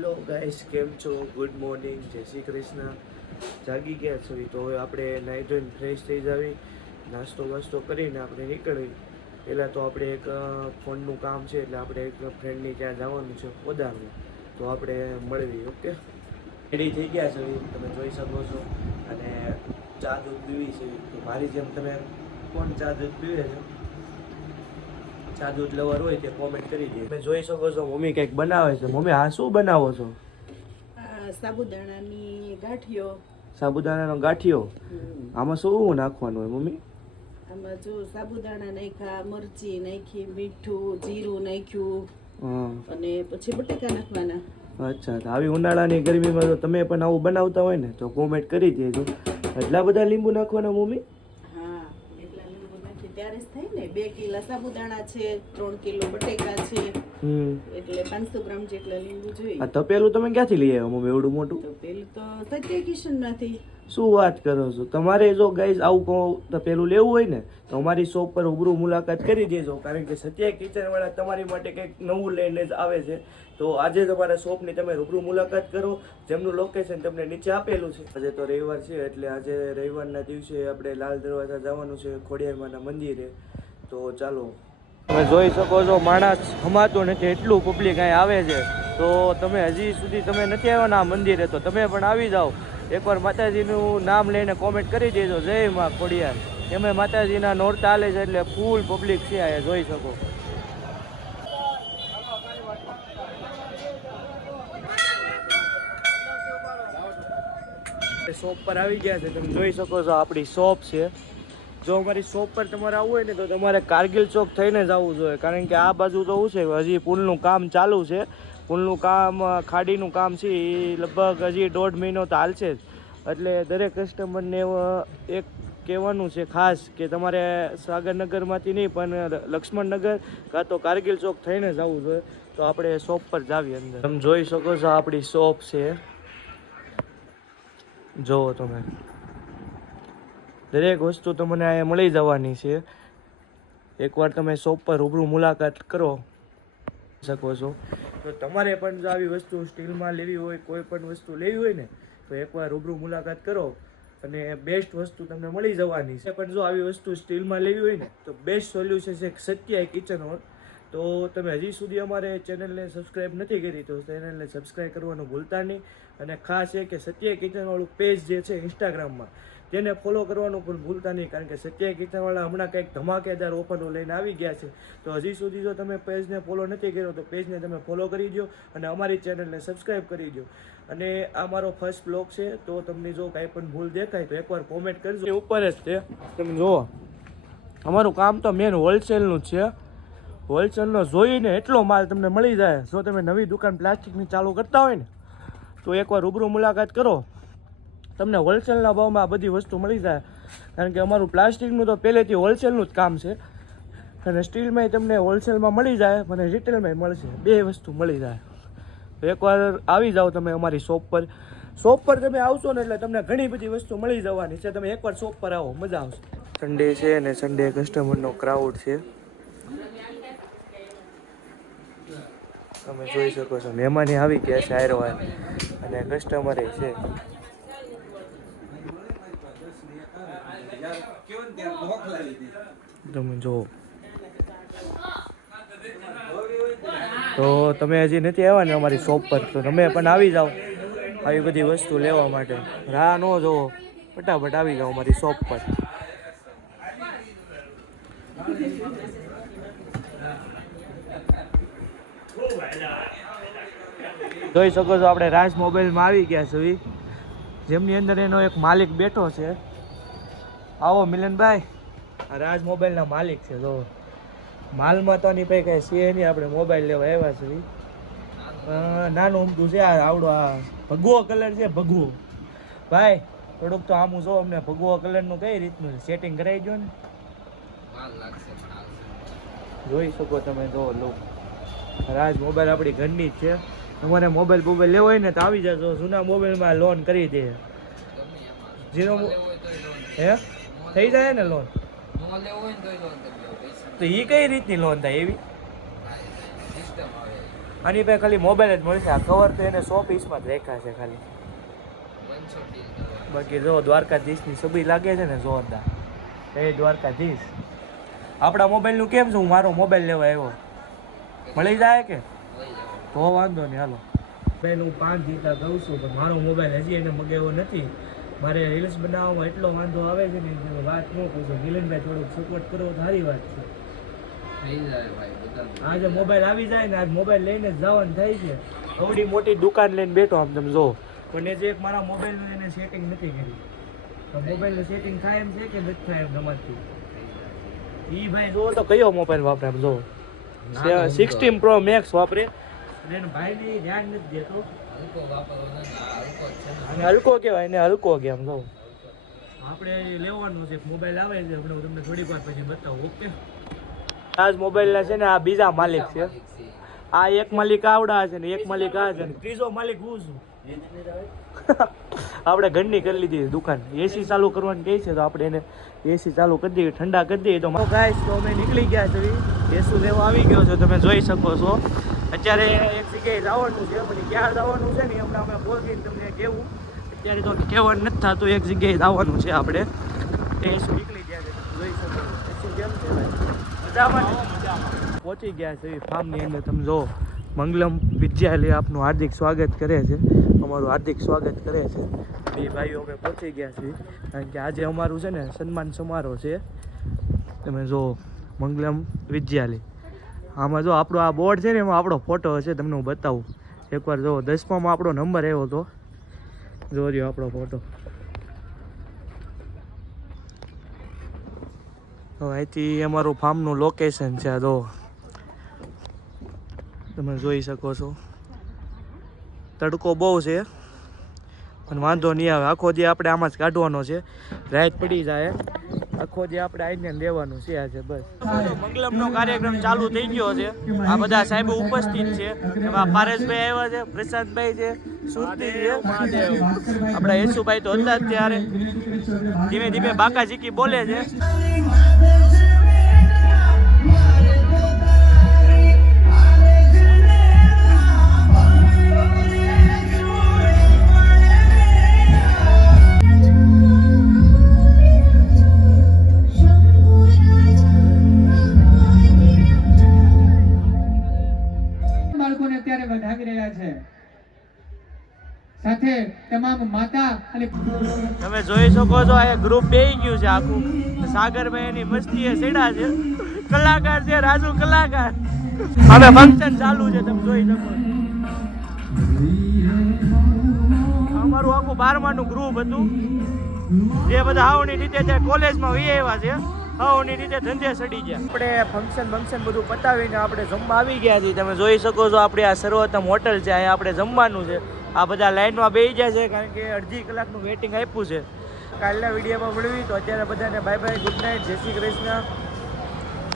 Hello guys, કેમ છો? Good morning, જય શ્રી કૃષ્ણ. જાગી ગયા છો તો હવે આપણે નાહી ધોઈને ફ્રેશ થઈ જાવી, નાસ્તો વાસ્તો કરીને આપણે નીકળવી. પહેલાં તો આપણે એક ફોનનું કામ છે એટલે આપણે એક ફ્રેન્ડની ત્યાં જવાનું છે ઓદામાં, તો આપણે મળવી. ઓકે, રેડી થઈ ગયા છો તમે જોઈ શકો છો. અને ચા દૂધ પીવી છે તો મારી જેમ તમે કોણ ચા દૂધ પીવે છે, ચા દૂધ લવર હોય તે કોમેન્ટ કરી દે. તમે જોઈ શકો છો મમ્મી કંઈક બનાવે છે. મમ્મી આ શું બનાવો છો? સાબુદાણાની ગાંઠિયો. સાબુદાણાનો ગાંઠિયો. આમાં શું નાખવાનું હોય મમ્મી? આમાં જો સાબુદાણા નાખ્યા, મરચી નાખી, મીઠું, જીરું નાખ્યું અને પછી બટેકા નાખવાના. અચ્છા, તો આવી ઉનાળાની ગરમીમાં તો તમે પણ આવું બનાવતા હોય ને તો કોમેન્ટ કરી દેજો. એટલા બધા લીંબુ નાખવાના મમ્મી? હા, એટલા લીંબુ નાખી ત્યારે જ થાય ને. 2 કિલો સાબુદાણા છે, 3 કિલો બટેકા છે, એટલે 500 ગ્રામ જેટલા લીંબુ જોઈએ. આ તપેલું તમે ક્યાંથી લઈ આવ્યા મમ્મી એવડું મોટું? તપેલું તો સત્ય કિશનમાંથી. શું વાત કરો છો? તમારે જો ગાઈઝ આવું કહું તપેલું લેવું હોય ને તો અમારી શોપ પર રૂબરૂ મુલાકાત કરી દેજો, કારણ કે સત્ય કિચનવાળા તમારી માટે કંઈક નવું લઈને જ આવે છે. તો આજે તમારા શોપની તમે રૂબરૂ મુલાકાત કરો, જેમનું લોકેશન તમને નીચે આપેલું છે. આજે તો રવિવાર છે એટલે આજે રવિવારના દિવસે આપણે લાલ દરવાજા જવાનું છે ખોડિયારમાંના મંદિરે. તો ચાલો, તમે જોઈ શકો છો માણસ હમાતું નથી, એટલું પબ્લિક અહીં આવે છે. તો તમે હજી સુધી તમે નથી આવ્યા ને આ મંદિરે તો તમે પણ આવી જાઓ. એકવાર માતાજીનું નામ લઈને કોમેન્ટ કરી દેજો, જય માં ખોડિયાર. એમાં માતાજીના નોરતા ચાલે છે એટલે ફૂલ પબ્લિક છે અહીંયા જોઈ શકો. શોપ પર આવી ગયા છે, તમે જોઈ શકો છો આપણી શોપ છે. જો અમારી શોપ પર તમારે આવવું હોય ને તો તમારે કારગિલ ચોક થઈને જ આવવું જોઈએ, કારણ કે આ બાજુ તો શું છે હજી પુલનું કામ ચાલુ છે. પુલનું કામ, ખાડીનું કામ છે એ લગભગ હજી 1.5 મહિનો તો હાલશે જ. એટલે દરેક કસ્ટમરને એક કહેવાનું છે ખાસ કે તમારે સાગરનગરમાંથી નહીં પણ લક્ષ્મણનગર કાં તો કારગિલ ચોક થઈને જ આવવું જોઈએ. તો આપણે શોપ પર જાવી અંદર. તમે જોઈ શકો છો આપણી શોપ છે, જુઓ તમે. દરેક વસ્તુ તમને અહીંયા મળી જવાની છે. એકવાર તમે શોપ પર રૂબરૂ મુલાકાત કરો શકો છો. તો તમારે પણ જો આવી વસ્તુ સ્ટીલમાં લેવી હોય, કોઈ પણ વસ્તુ લેવી હોય ને તો એકવાર રૂબરૂ મુલાકાત કરો અને બેસ્ટ વસ્તુ તમને મળી જવાની છે. પણ જો આવી વસ્તુ સ્ટીલમાં લેવી હોય ને તો બેસ્ટ સોલ્યુશન છે સત્ય કિચન હોલ. તો તમે હજી સુધી અમારે ચેનલને સબસ્ક્રાઈબ નથી કરી તો ચેનલને સબસ્ક્રાઈબ કરવાનું ભૂલતા નહીં. અને ખાસ એ કે સત્ય કિચનવાળું પેજ જે છે ઇન્સ્ટાગ્રામમાં તેને ફોલો કરવાનું પણ ભૂલતા નહીં, કારણ કે સત્ય કિચનવાળા હમણાં કંઈક ધમાકેદાર ઓફરો લઈને આવી ગયા છે. તો હજી સુધી જો તમે પેજને ફોલો નથી કર્યો તો પેજને તમે ફોલો કરી દો અને અમારી ચેનલને સબસ્ક્રાઈબ કરી દો. અને આ મારો ફર્સ્ટ બ્લોગ છે તો તમને જો કાંઈ પણ ભૂલ દેખાય તો એકવાર કોમેન્ટ કરજો. ઉપર જ છે તમે જુઓ, અમારું કામ તો મેન હોલસેલનું જ છે. હોલસેલનો જોઈને એટલો માલ તમને મળી જાય. જો તમે નવી દુકાન પ્લાસ્ટિકની ચાલુ કરતા હોય ને તો એકવાર રૂબરૂ મુલાકાત કરો, તમને હોલસેલના ભાવમાં આ બધી વસ્તુ મળી જાય. કારણ કે અમારું પ્લાસ્ટિકનું તો પહેલેથી હોલસેલનું જ કામ છે અને સ્ટીલમાંય તમને હોલસેલમાં મળી જાય અને રિટેલમાંય મળશે, બે વસ્તુ મળી જાય. તો એકવાર આવી જાઓ તમે અમારી શોપ પર. શોપ પર તમે આવશો ને એટલે તમને ઘણી બધી વસ્તુ મળી જવાની છે. તમે એકવાર શોપ પર આવો, મજા આવશે. સન્ડે છે અને સન્ડે કસ્ટમરનો ક્રાઉડ છે, તમે જોઈ શકો છો. મહેમાની આવી ગયા છે આયરવા અને કસ્ટમરે છે. તમે જુઓ, તો તમે હજી નથી આવ્યા ને અમારી શોપ પર તો તમે પણ આવી જાઓ આવી બધી વસ્તુ લેવા માટે. રાહ ન જોવો, ફટાફટ આવી જાઓ અમારી શોપ પર. જોઈ શકો છો આપણે રાજ મોબાઈલમાં આવી ગયા છે, જેમની અંદર એનો એક માલિક બેઠો છે. આવો મિલનભાઈ, આ રાજ મોબાઈલના માલિક છે. જો માલમાં તો ની ભાઈ કાંઈ છે નહીં, આપણે મોબાઈલ લેવા આવ્યા છે. નાનું અમથું છે, આવડો આ ભગવો કલર છે. ભગવો ભાઈ થોડુંક તો આમું જો, અમને ભગવો કલરનું કઈ રીતનું સેટિંગ કરાવી દો ને. જોઈ શકો તમે, જો લો રાજ મોબાઈલ આપણી ઘરની જ છે. તમારે મોબાઈલ લેવો હોય ને તો આવી જજો, જૂના મોબાઈલમાં લોન કરી દે. જીરો હે થઈ જાય ને લોન? તો એ કઈ રીતની લોન થાય એવી? આની પાસે ખાલી મોબાઈલ જ મળશે. આ કવર તો એને 100 પીસમાં જ રાખ્યા છે ખાલી. બાકી જો દ્વારકાધીશની છબી લાગે છે ને જોરદાર. એ દ્વારકાધીશ. આપણા મોબાઈલનું કેમ છે? હું મારો મોબાઈલ લેવા આવ્યો, મળી જાય કે? તો વાંધો નહીં, હાલો. મોબાઈલ હું 5 દીધા દઉં છું, પણ મારો મોબાઈલ હજી એને મગાવ્યો નથી. મારે રીલ્સ બનાવવામાં એટલો વાંધો આવે છે ને, વાત ન પૂછો. મિલનભાઈ થોડુંક સપોર્ટ કરો તો સારી વાત છે. આજે મોબાઈલ આવી જાય ને, આજ મોબાઈલ લઈને જવાનું થાય છે. આવડી મોટી દુકાન લઈને બેઠો આમ તમે જો, પણ એ જે એક મારા મોબાઈલનું એને સેટિંગ નથી કર્યું. તો મોબાઈલનું સેટિંગ થાય એમ છે કે નથી થાય એમ તમારથી? ઈ ભાઈ જો તો કયો મોબાઈલ વાપરે આમ જો, 16 Pro Max વાપરે. અને એના ભાઈની ધ્યાન નથી દેતો. અને હલકો કહેવાય એને, હલકો કે આમ જો. આપણે લેવાનું છે મોબાઈલ આવે છે, આપણે હું તમને થોડીક વાર પછી બતાવું. ઓકે, આ જ મોબાઈલના છે ને આ બીજા માલિક છે. આ એક માલિક આવડા છે ને એક માલિક આ છે ને ત્રીજો માલિક હું છું. આપણે ઘરની કરી લીધી દુકાન. એસી ચાલુ કરવાની કહે છે તો આપણે એને એસી ચાલુ કરી દઈએ, ઠંડા કરી દઈએ. તો ગાઈસ તો અમે નીકળી ગયા છીએ, એસી લેવા આવી ગયો છો, તમે જોઈ શકો છો. અત્યારે એક જગ્યાએ જવાનું છે, પછી ક્યાં જવાનું છે ને હમણાં અમે બોલીને તમને કહેવું. અત્યારે તો કહેવાનું નથી થતું, એક જગ્યાએ જવાનું છે આપણે. એસી નીકળી ગયા છે, તમે જોઈ શકો છો. એસી કેમ છે મજામાં? પહોંચી ગયા છે ફાર્મની અંદર. તમે જો મંગલમ વિદ્યાલય આપનું હાર્દિક સ્વાગત કરે છે, અમારું હાર્દિક સ્વાગત કરે છે. બે ભાઈઓ અમે પહોંચી ગયા છીએ, કારણ કે આજે અમારું છે ને સન્માન સમારોહ છે. તમે જો મંગલમ વિદ્યાલય, આમાં જો આપણો આ બોર્ડ છે ને એમાં આપણો ફોટો હશે, તમને હું બતાવું એકવાર. જો 10મામાં આપણો નંબર આવ્યો હતો, જો રહ્યો આપણો ફોટો. અહીંથી અમારું ફાર્મનું લોકેશન છે, આ જો તમે જોઈ શકો છો. તડકો બહુ છે પણ વાંધો નહીં આવે. આખો દી આપણે આમાં જ કાઢવાનો છે, રાત પડી જાય આખો દી આપણે આવીને લેવાનું છે આજે. બસ મંગલમનો કાર્યક્રમ ચાલુ થઈ ગયો છે. આ બધા સાહેબો ઉપસ્થિત છે. એમાં પારેશભાઈ આવ્યા છે, પ્રશાંતભાઈ છે, સુરતી છે, આપણા યેસુભાઈ તો હતા જ ત્યારે. ધીમે ધીમે બાકાજીકી બોલે છે. સાથે તમામ માતા અને તમે જોઈ શકો છો આ ગ્રુપ બેહી ગયું છે આખું. સાગરભાઈ એની મસ્તીએ સેડા છે, કલાકાર છે રાજુ કલાકાર. હવે ફંક્શન ચાલુ છે, તમે જોઈ શકો છો. અમારું આખું 12માનું ગ્રુપ હતું, જે બધા હાવની રીતે ત્યાં કોલેજમાં વી આવ્યા છે, હાવની રીતે ધંધે સડી ગયા. આપણે ફંક્શન બધું પતાવીને આપણે જમવા આવી ગયા છીએ. તમે જોઈ શકો છો આપણી આ સર્વોત્તમ હોટલ છે, અહીંયા આપણે જમવાનું છે. આ બધા લાઈનમાં બેસી જાય છે કારણ કે અડધી કલાકનું વેઇટિંગ આપ્યું છે. કાલના વિડીયોમાં મળવી. તો અત્યારે બધાને બાય બાય, ગુડ નાઇટ, જય શ્રી કૃષ્ણ.